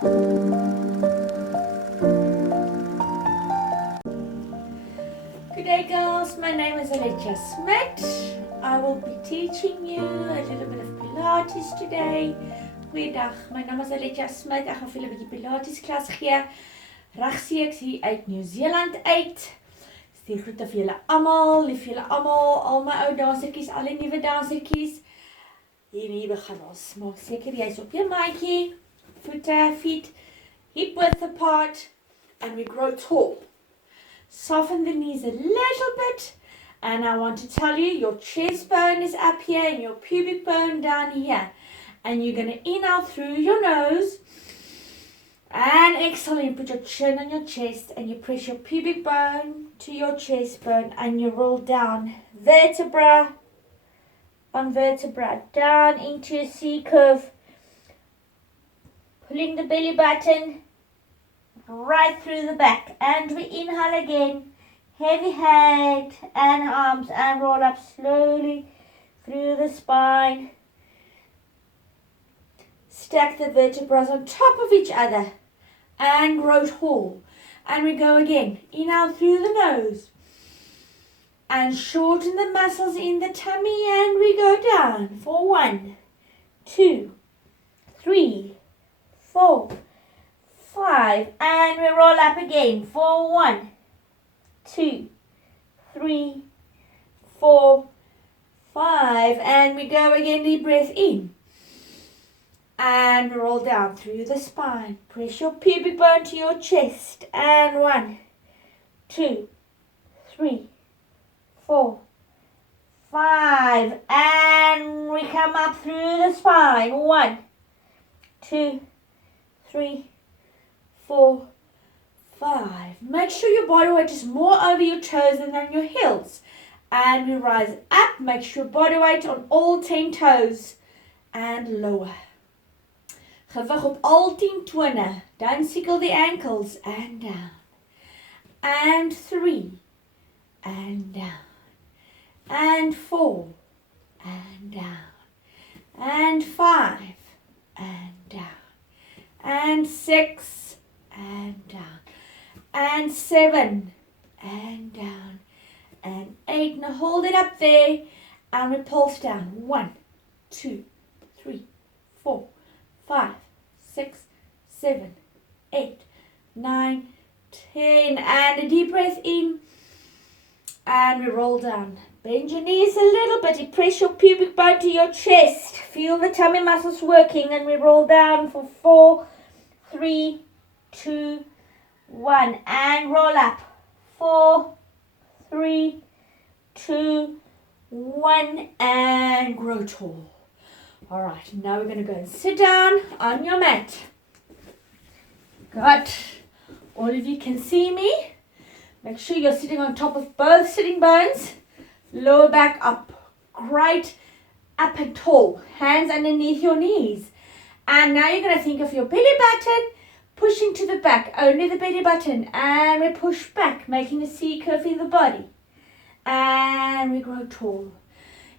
Good day girls, my name is Alethia Smit. I will be teaching you a little bit of Pilates today. Goeiedag, my naam is Alethia Smit. Ek gaan vir julle 'n bietjie Pilates klas gee. Regseeks hier uit Nieu-Seeland uit. Stuur groete vir julle almal, lief vir julle almal, al my ou dansertjies, al die nuwe dansertjies. Hier begin ons. Maak seker jy's op jou maatjie. Voete, feet, hip width apart, and we grow tall. Soften the knees a little bit, and I want to tell you your chest bone is up here and your pubic bone down here, and you're going to inhale through your nose and exhale, and you put your chin on your chest and you press your pubic bone to your chest bone and you roll down vertebra on vertebra down into a C curve, pulling the belly button right through the back, and we inhale again, heavy head and arms, and roll up slowly through the spine. Stack the vertebrae on top of each other and grow tall. And we go again, inhale through the nose and shorten the muscles in the tummy, and we go down for 1, 2, 3, 4, 5, and we roll up again for 1, 2, 3, 4, 5, and we go again, deep breath in, and roll down through the spine. Press your pubic bone to your chest, and 1, 2, 3, 4, 5, and we come up through the spine. 1, 2, 3, 4, 5. Make sure your body weight is more over your toes than on your heels. And we rise up. Make sure body weight on all 10 toes and lower. Gewig op al 10 tone. Don't sickle the ankles, and down. And 3, and down. And 4, and down. And 5, and down. And 6, and down, and 7, and down, and 8. Now hold it up there, and we pulse down. 1, 2, 3, 4, 5, 6, 7, 8, 9, 10, and a deep breath in, and we roll down. Bend your knees a little bit. You press your pubic bone to your chest. Feel the tummy muscles working, and we roll down for 4, 3, 2, 1, and roll up. 4, 3, 2, 1, and grow tall. All right, now we're going to go and sit down on your mat. Good. All of you can see me. Make sure you're sitting on top of both sitting bones. Lower back up. Great. Up and tall. Hands underneath your knees. And now you're going to think of your belly button pushing to the back, only the belly button, and we push back, making a C curve in the body, and we grow tall.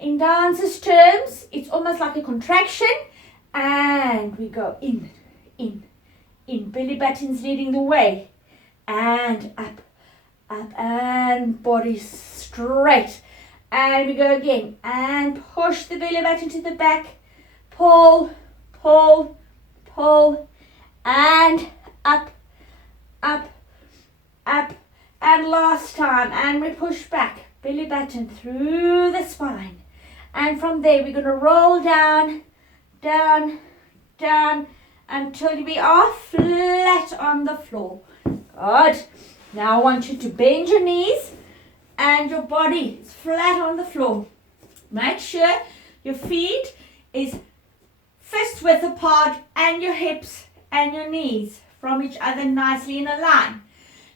In dancer's terms, it's almost like a contraction, and we go in, belly button's leading the way, and up, and body straight, and we go again, and push the belly button to the back, pull, pull, pull, and up, up, up, and last time, and we push back, belly button through the spine, and from there we're going to roll down, down, down, until we are flat on the floor. Good. Now I want you to bend your knees, and your body is flat on the floor. Make sure your feet is fist width apart, and your hips and your knees from each other nicely in a line.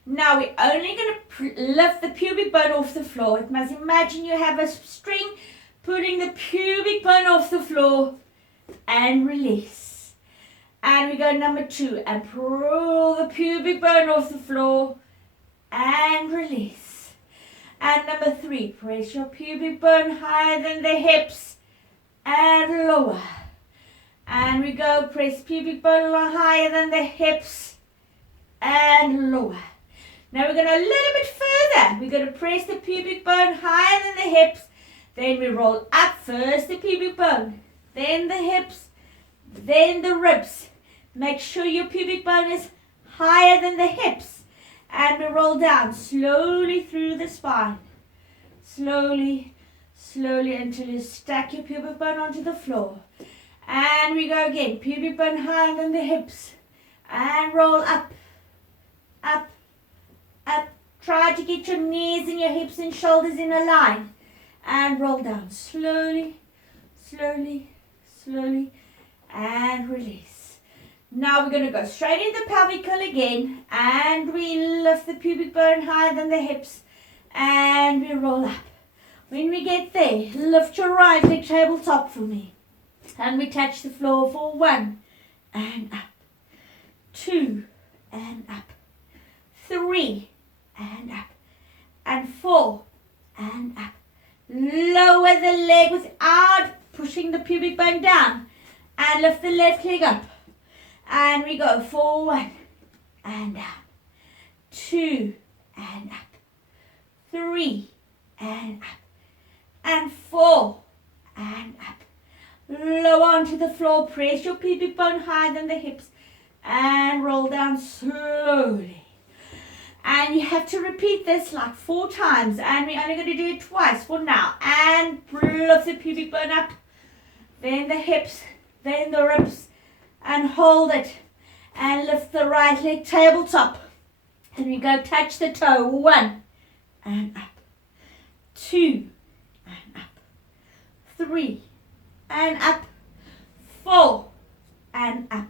Now we're only going to lift the pubic bone off the floor. It must imagine you have a string, putting the pubic bone off the floor and release. And we go number 2 and pull the pubic bone off the floor and release. And number 3, press your pubic bone higher than the hips and lower. And we go, press pubic bone higher than the hips and lower. Now we're going to a little bit further. We're going to press the pubic bone higher than the hips. Then we roll up, first the pubic bone, then the hips, then the ribs. Make sure your pubic bone is higher than the hips. And we roll down slowly through the spine. Slowly, slowly until you stack your pubic bone onto the floor. And we go again, pubic bone higher than the hips. And roll up, up, up. Try to get your knees and your hips and shoulders in a line. And roll down slowly, slowly, slowly. And release. Now we're going to go straight into the pelvic curl again. And we lift the pubic bone higher than the hips. And we roll up. When we get there, lift your right leg tabletop for me. And we touch the floor for 1 and up, 2 and up, 3 and up, and 4 and up. Lower the leg without pushing the pubic bone down. And lift the left leg up. And we go for 1 and down, 2 and up, 3 and up, and 4 and up. Lower onto the floor, press your pubic bone higher than the hips and roll down slowly. And you have to repeat this like 4 times, and we're only going to do it twice for now. And lift the pubic bone up, then the hips, then the ribs, and hold it. And lift the right leg tabletop. And we go touch the toe, 1 and up, 2 and up, 3 and up, 4 and up.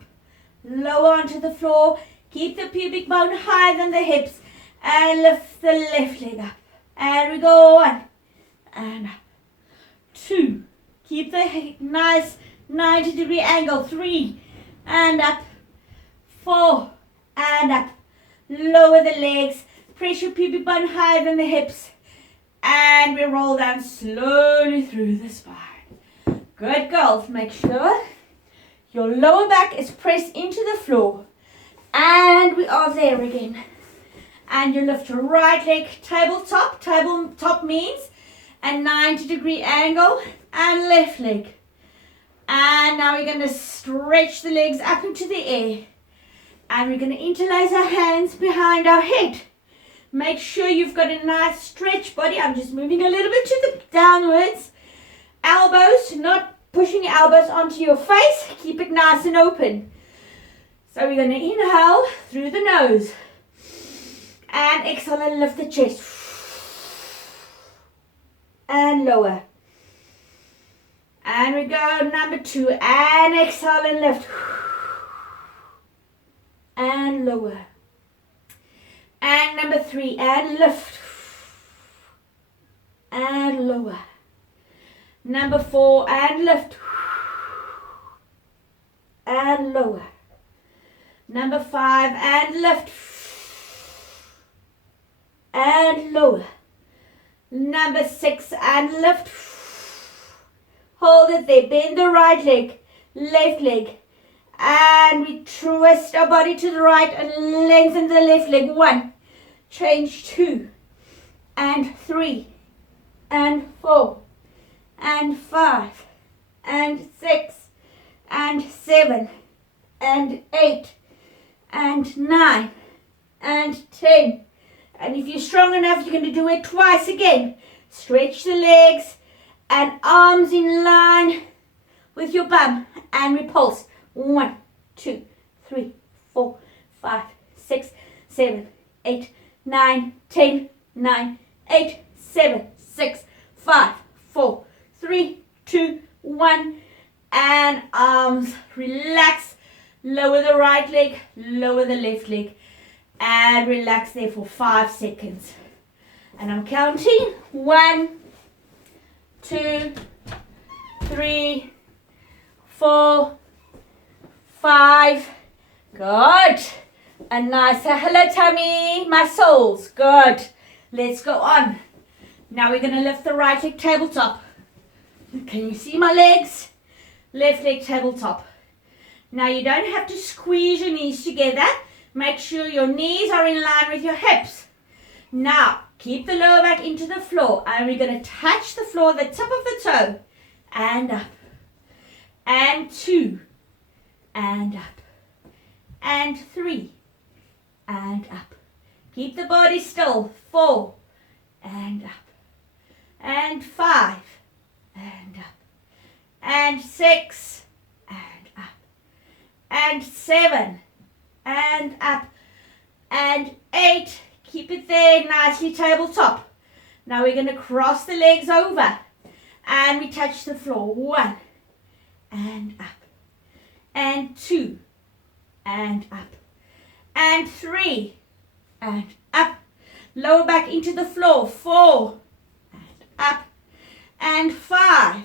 Lower onto the floor. Keep the pubic bone higher than the hips. And lift the left leg up. And we go 1 and up, 2. Keep the nice 90-degree angle. 3 and up, 4 and up. Lower the legs. Press your pubic bone higher than the hips. And we roll down slowly through the spine. Good girls. Make sure your lower back is pressed into the floor. And we are there again. And you lift your right leg tabletop. Tabletop means a 90-degree angle. And left leg. And now we're going to stretch the legs up into the air. And we're going to interlace our hands behind our head. Make sure you've got a nice stretch body. I'm just moving a little bit to the downwards. Elbows, not pushing your elbows onto your face. Keep it nice and open. So we're going to inhale through the nose. And exhale and lift the chest. And lower. And we go number 2. And exhale and lift. And lower. And number 3. And lift. And lower. Number 4. And lift. And lower. Number 5. And lift. And lower. Number 6. And lift. Hold it there. Bend the right leg. Left leg. And we twist our body to the right and lengthen the left leg. 1. Change 2. And 3. And 4. And 5. And 6. And 7. And 8. And 9. And 10. And if you're strong enough, you're going to do it twice again. Stretch the legs and arms in line with your bum. And repulse. 1, 2, 3, 4, 5, 6, 7, 8, 9, 10, 9, 8, 7, 6, 5, 4, 3, 2, 1. And arms relax. Lower the right leg, lower the left leg. And relax there for 5 seconds. And I'm counting. 1, 2, 3, 4, 5. Good. And nice. Hello, tummy muscles. Good. Let's go on. Now we're going to lift the right leg tabletop. Can you see my legs? Left leg tabletop. Now you don't have to squeeze your knees together. Make sure your knees are in line with your hips. Now, keep the lower back into the floor, and we're going to touch the floor, the tip of the toe, and up, and 2, and up, and 3, and up. Keep the body still, 4, and up, and 5, and up, and 6, and up, and 7, and up, and 8. Keep it there, nicely tabletop. Now we're going to cross the legs over, and we touch the floor. 1, and up, and 2, and up, and 3, and up. Lower back into the floor. 4, and up, and 5,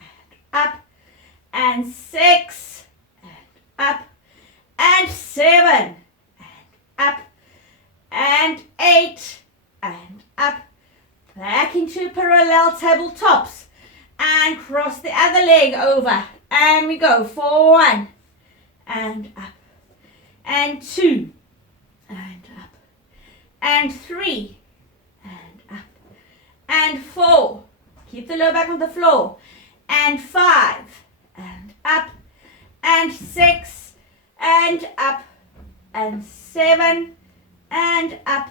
and up, and 6, and up, and 7, and up, and 8, and up. Back into parallel tabletops, and cross the other leg over, and we go for 1, and up, and 2, and up, and 3, and up, and 4. Keep the lower back on the floor, and 5, and up, and 6, and up, and 7, and up,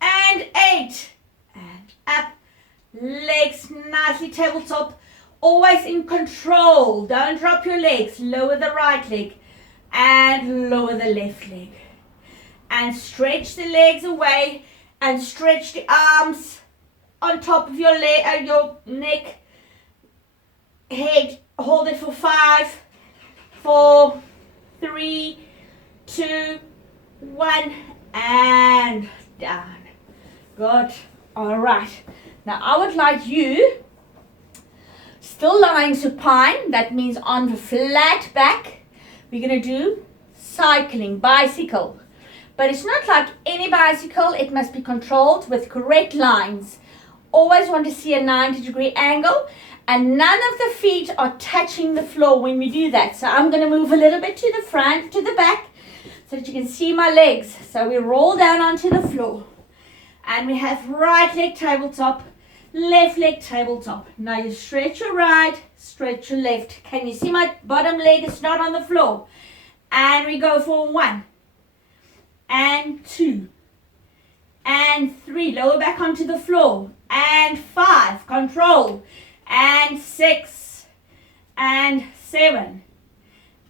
and 8, and up. Legs nicely tabletop, always in control. Don't drop your legs. Lower the right leg and lower the left leg, and stretch the legs away, and stretch the arms on top of your leg, your neck, head. Hold it for 5, 4, 3, 2, 1, and down. Good. All right. Now I would like you, still lying supine, that means on the flat back, we're going to do cycling, bicycle. But it's not like any bicycle, it must be controlled with correct lines. Always want to see a 90-degree angle, and none of the feet are touching the floor when we do that. So I'm going to move a little bit to the front, to the back, so that you can see my legs. So we roll down onto the floor, and we have right leg tabletop, left leg tabletop. Now you stretch your right, stretch your left. Can you see my bottom leg is not on the floor? And we go for 1, and 2, and 3. Lower back onto the floor, and 5. Control, and 6, and 7,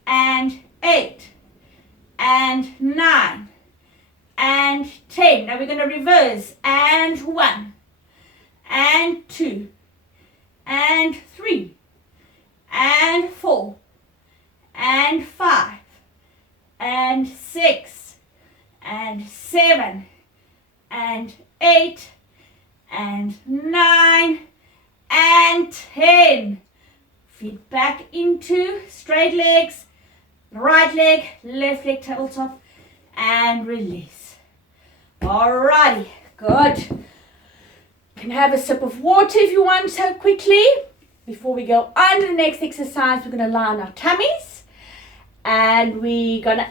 and 8, and 9, and 10. Now we're going to reverse, and 1, and 2, and 3, and 4, and 5, and 6, and 7, and 8, and 9, and 10. Feet back into straight legs, right leg, left leg tabletop, and release. Alrighty, good. You can have a sip of water if you want so quickly. Before we go on to the next exercise, we're going to lie on our tummies, and we're going to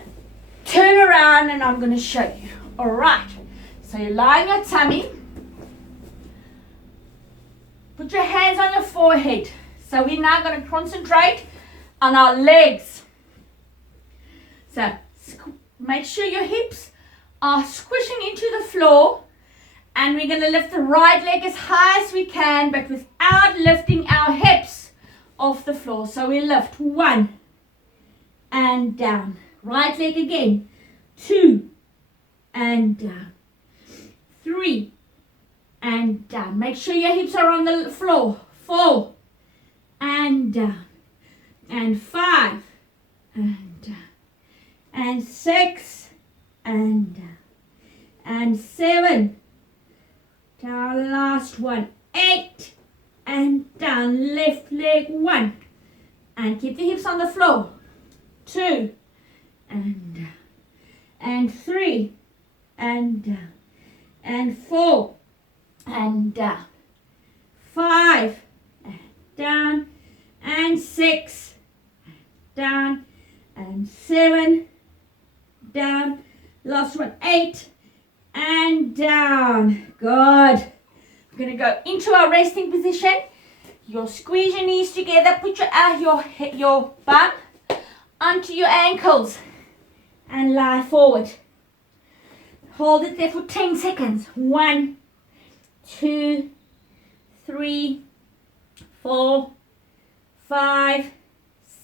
turn around, and I'm going to show you. Alright, so you lie on your tummy. Put your hands on your forehead. So we're now going to concentrate on our legs. So make sure your hips are squishing into the floor, and we're going to lift the right leg as high as we can, but without lifting our hips off the floor. So we lift 1 and down. Right leg again. 2 and down. 3 and down. Make sure your hips are on the floor. 4 and down. And 5 and down. And 6 and down. And 7 down. Last one. 8 and down. Left leg 1. And keep the hips on the floor. 2 and down. And 3 and down. And 4 and down. 5 and down. And 6 and down. and 7, down, last one, 8, and down. Good. We're going to go into our resting position. You'll squeeze your knees together, put your bum onto your ankles and lie forward. Hold it there for 10 seconds. 1, 2, 3, 4, 5,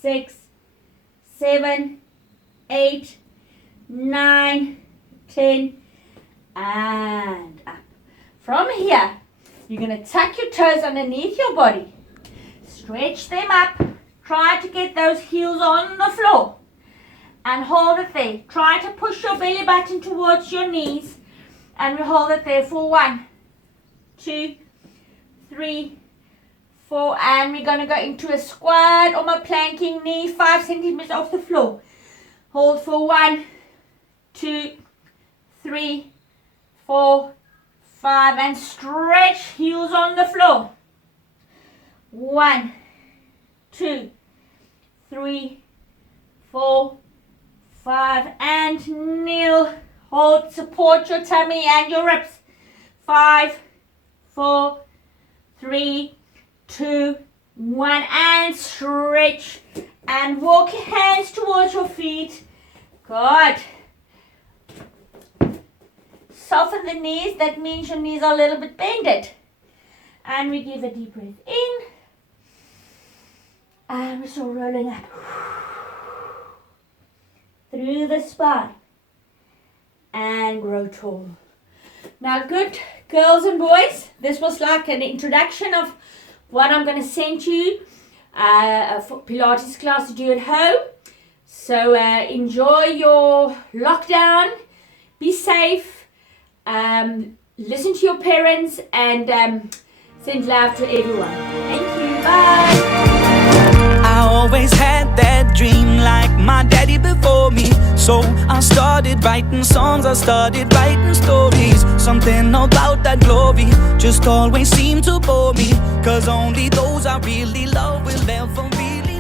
6, 7, 8, 9, 10, and up. From here, you're going to tuck your toes underneath your body. Stretch them up. Try to get those heels on the floor. And hold it there. Try to push your belly button towards your knees. And we hold it there for 1, 2, 3, 4. And we're going to go into a squat or my planking, knee 5 centimeters off the floor. Hold for 1, 2, 3, 4, 5. And stretch, heels on the floor. 1, 2, 3, 4, 5, and kneel. Hold, support your tummy and your ribs. 5, 4, 3, 2, 1, and stretch. And walk your hands towards your feet. Good. Soften the knees. That means your knees are a little bit bended. And we give a deep breath in. And we're still rolling up. Through the spine. And grow tall. Now good girls and boys, this was like an introduction of what I'm going to send you for Pilates class to do at home. So enjoy your lockdown, be safe, listen to your parents, and send love to everyone. Thank you, bye. I always had that dream like my daddy before me. So I started writing songs, I started writing stories. Something about that glory just always seemed to bore me. 'Cause only those I really love will ever really